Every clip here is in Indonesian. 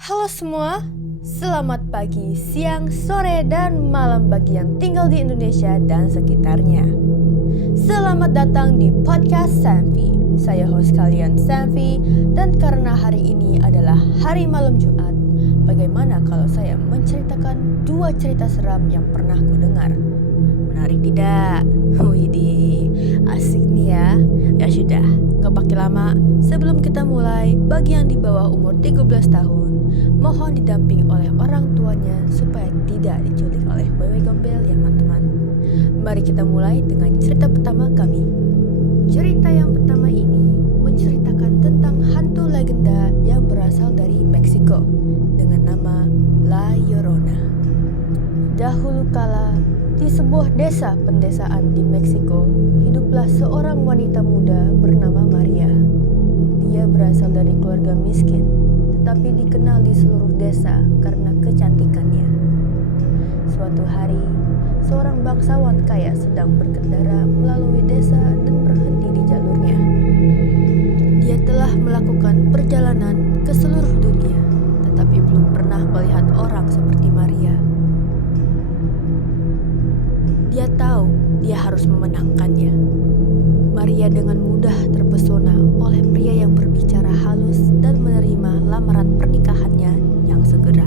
Halo semua, selamat pagi, siang, sore, dan malam bagi yang tinggal di Indonesia dan sekitarnya. Selamat datang di podcast Samfi. Saya host kalian Samfi, dan karena hari ini adalah hari malam Jumat, bagaimana kalau saya menceritakan 2 cerita seram yang pernah ku dengar? Menarik tidak? Widih, asik nih ya. Ya sudah, gak pakai lama. Sebelum kita mulai, bagi yang di bawah umur 13 tahun, mohon didamping oleh orang tuanya supaya tidak diculik oleh wewe gombel ya teman-teman. Mari kita mulai dengan cerita pertama kami. Cerita yang pertama ini menceritakan tentang hantu legenda yang berasal dari Meksiko dengan nama La Llorona. Dahulu kala, di sebuah desa pendesaan di Meksiko, hiduplah seorang wanita muda bernama Maria. Dia berasal dari keluarga miskin, tetapi dikenal di seluruh desa karena kecantikannya. Suatu hari, seorang bangsawan kaya sedang berkendara melalui desa dan berhenti di jalurnya. Dia telah melakukan perjalanan ke seluruh dunia, tetapi belum pernah melihat orang seperti Maria. Dia tahu dia harus memenangkannya. Maria dengan mudah terpesona oleh pria yang berbicara halus dan menerima lamaran pernikahannya yang segera.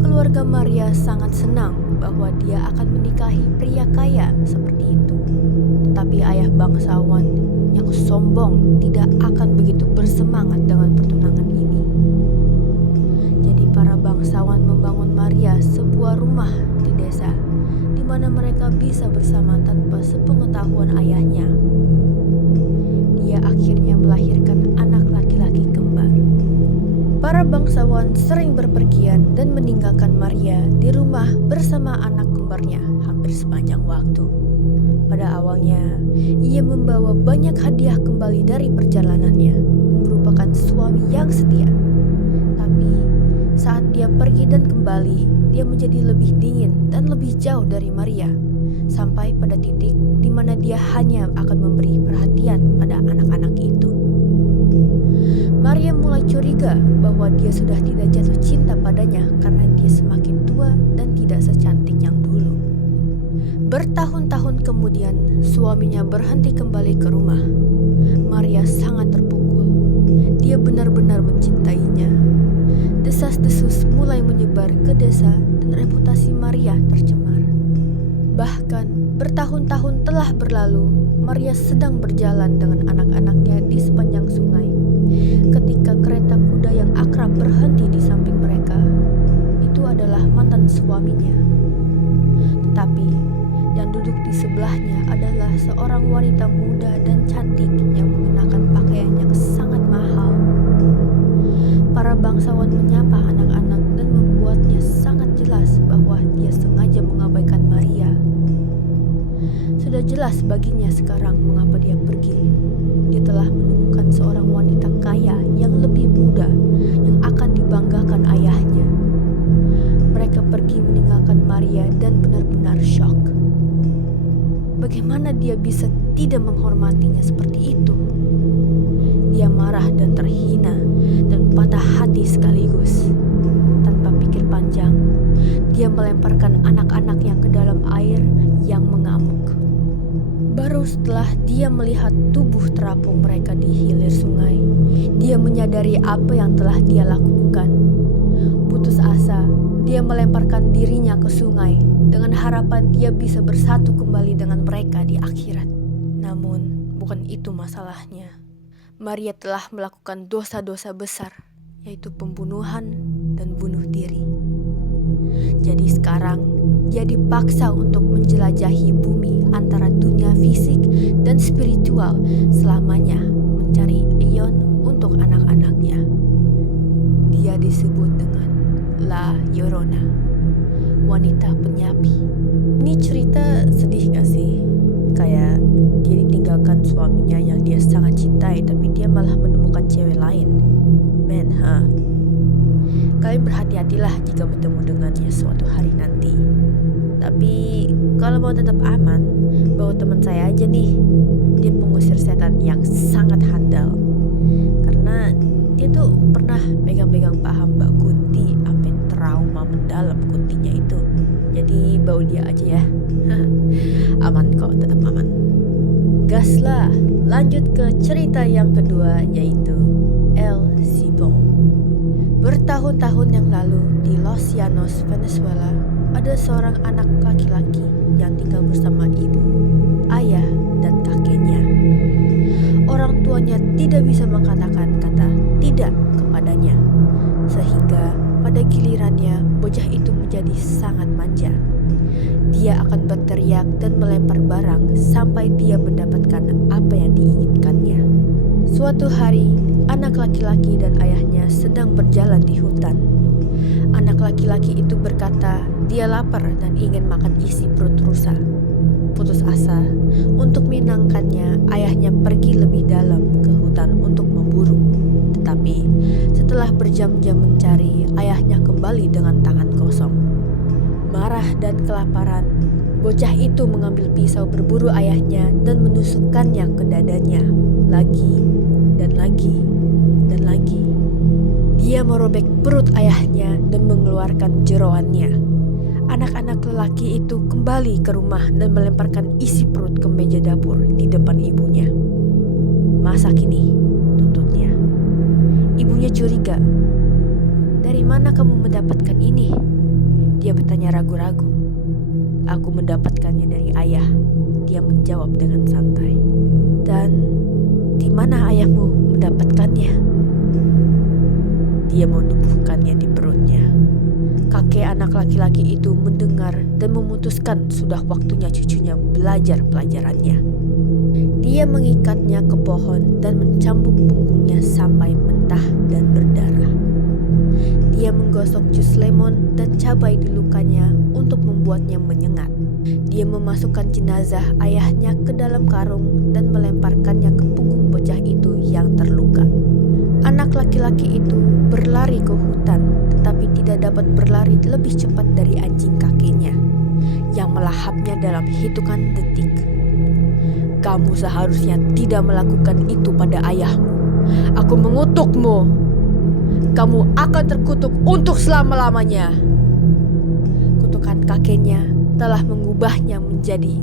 Keluarga Maria sangat senang bahwa dia akan menikahi pria kaya seperti itu. Tetapi ayah bangsawan yang sombong tidak akan begitu bersemangat dengan pertunangan ini. Jadi para bangsawan membangun Maria sebuah rumah di desa, di mana mereka bisa bersama tanpa sepengetahuan ayahnya. Dia akhirnya melahirkan anak laki-laki kembar. Para bangsawan sering berpergian dan meninggalkan Maria di rumah bersama anak kembarnya hampir sepanjang waktu. Pada awalnya, ia membawa banyak hadiah kembali dari perjalanannya dan merupakan suami yang setia. Tapi saat dia pergi dan kembali, dia menjadi lebih dingin dan lebih jauh dari Maria, sampai pada titik di mana dia hanya akan memberi perhatian pada anak-anak itu. Maria mulai curiga bahwa dia sudah tidak jatuh cinta padanya karena dia semakin tua dan tidak secantik yang dulu. Bertahun-tahun kemudian, suaminya berhenti kembali ke rumah. Maria sangat terpukul. Dia benar-benar mencintainya. Desas-desus mulai menyebar ke desa dan reputasi Maria tercemar. Bahkan bertahun-tahun telah berlalu, Maria sedang berjalan dengan anak-anaknya di sepanjang sungai. Ketika kereta kuda yang akrab berhenti di samping mereka, itu adalah mantan suaminya. Tetapi yang duduk di sebelahnya adalah seorang wanita muda dan cantik yang mengenakan pakaian yang sangat mahal. Para bangsawan menyapa anak-anak dan membuatnya sangat jelas bahwa dia sengaja mengabaikan Maria. Sudah jelas baginya sekarang mengapa dia pergi. Dia telah menemukan seorang wanita kaya yang lebih muda yang akan dibanggakan ayahnya. Mereka pergi meninggalkan Maria dan benar-benar syok. Bagaimana dia bisa tidak menghormatinya seperti itu? Dia marah dan terhina dan patah hati sekaligus. Tanpa pikir panjang, dia melemparkan anak-anaknya ke dalam air yang mengamuk. Baru setelah dia melihat tubuh terapung mereka di hilir sungai, dia menyadari apa yang telah dia lakukan. Putus asa, dia melemparkan dirinya ke sungai dengan harapan dia bisa bersatu kembali dengan mereka di akhirat. Namun, bukan itu masalahnya. Maria telah melakukan dosa-dosa besar, yaitu pembunuhan dan bunuh diri. Jadi sekarang, dia dipaksa untuk menjelajahi bumi antara dunia fisik dan spiritual selamanya, mencari Eon untuk anak-anaknya. Dia disebut dengan La Llorona, wanita penyapi. Ini cerita sedih gak sih? Kayak dia ditinggalkan suaminya yang dia sangat cintai, tapi dia malah menemukan cewek lain. Kalian berhati-hatilah jika bertemu dengannya suatu hari nanti. Tapi kalau mau tetap aman, bawa teman saya aja nih. Dia pengusir setan yang sangat handal. Karena dia tuh pernah pegang-pegang paham aroma mendalam kuntinya itu. Jadi bau dia aja ya. Aman kok, tetap aman. Gaslah, lanjut ke cerita yang kedua, yaitu El Sibong. Bertahun-tahun yang lalu di Los Llanos, Venezuela, ada seorang anak laki-laki yang tinggal bersama ibu, ayah, dan kakeknya. Orang tuanya tidak bisa mengatakan kata tidak kepadanya, sehingga pada gilirannya bocah itu menjadi sangat manja. Dia akan berteriak dan melempar barang sampai dia mendapatkan apa yang diinginkannya. Suatu hari, anak laki-laki dan ayahnya sedang berjalan di hutan. Anak laki-laki itu berkata dia lapar dan ingin makan isi perut rusa. Putus asa untuk menyenangkannya, ayahnya pergi lebih dalam ke hutan untuk memburu. Tetapi setelah berjam-jam mencari, ayahnya kembali dengan tangan kosong. Marah dan kelaparan, bocah itu mengambil pisau berburu ayahnya dan menusukkannya ke dadanya. Lagi dan lagi dan lagi. Dia merobek perut ayahnya dan mengeluarkan jeroannya. Anak-anak lelaki itu kembali ke rumah dan melemparkan isi perut ke meja dapur di depan ibunya. "Masak ini," tuntutnya. Ibunya curiga. "Dari mana kamu mendapatkan ini?" Dia bertanya ragu-ragu. "Aku mendapatkannya dari ayah," dia menjawab dengan santai. "Dan di mana ayahmu mendapatkannya?" Dia menumbuhkannya di perutnya. Kakek anak laki-laki itu mendengar dan memutuskan sudah waktunya cucunya belajar pelajarannya. Dia mengikatnya ke pohon dan mencambuk punggungnya sampai mentah dan berdarah. Dia menggosok jus lemon dan cabai di lukanya untuk membuatnya menyengat. Dia memasukkan jenazah ayahnya ke dalam karung dan melemparkannya ke punggung bocah itu yang terluka. Anak laki-laki itu berlari ke hutan, tetapi tidak dapat berlari lebih cepat dari anjing kakeknya yang melahapnya dalam hitungan detik. "Kamu seharusnya tidak melakukan itu pada ayahmu. Aku mengutukmu. Kamu akan terkutuk untuk selama-lamanya." Kutukan kakeknya telah mengubahnya menjadi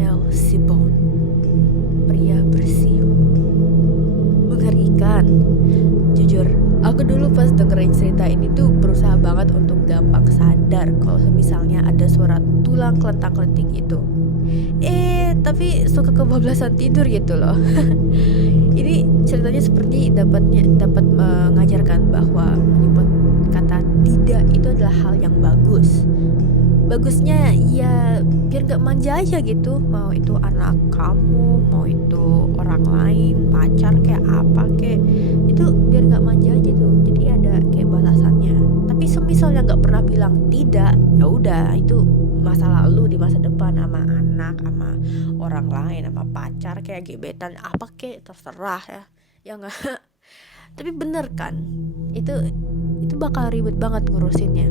El Sibong, pria bersiul. Mengerikan. Jujur, aku dulu pas dengerin cerita ini tuh berusaha banget untuk gampang sadar kalau misalnya ada suara tulang kelentang-kelenting itu. Tapi suka kebablasan tidur gitu loh. Ini ceritanya seperti dapat mengajarkan bahwa menyebut kata tidak itu adalah hal yang bagus. Bagusnya ya biar gak manja aja gitu. Mau itu anak kamu, mau itu orang lain, pacar kayak apa kayak, itu biar gak manja aja tuh. Jadi ada kayak batasannya. Tapi semisalnya gak pernah bilang tidak, ya udah itu masa lalu di masa depan sama anak, sama orang lain, sama pacar kayak gebetan apa kayak terserah ya. Ya enggak. Tapi bener kan? Itu bakal ribet banget ngurusinnya.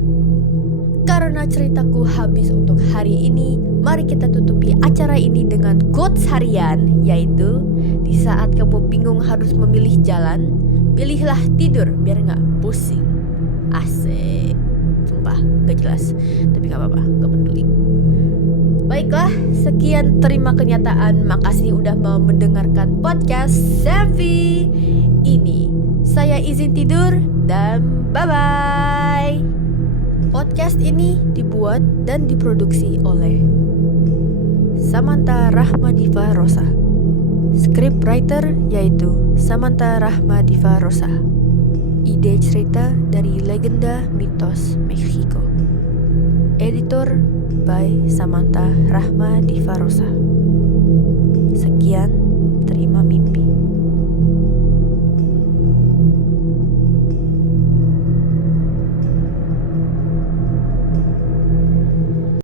Karena ceritaku habis untuk hari ini, mari kita tutupi acara ini dengan quotes harian, yaitu di saat kamu bingung harus memilih jalan, pilihlah tidur biar gak pusing. Asik. Sumpah gak jelas, tapi gak apa-apa, gak peduli. Baiklah, sekian terima kenyataan. Makasih udah mau mendengarkan podcast Selfie ini. Saya izin tidur dan bye-bye. Podcast ini dibuat dan diproduksi oleh Samantha Rahmadiva Rosa. Scriptwriter yaitu Samantha Rahmadiva Rosa. Ide cerita dari Legenda Mitos Meksiko. Editor by Samantha Rahmadiva Rosa. Sekian.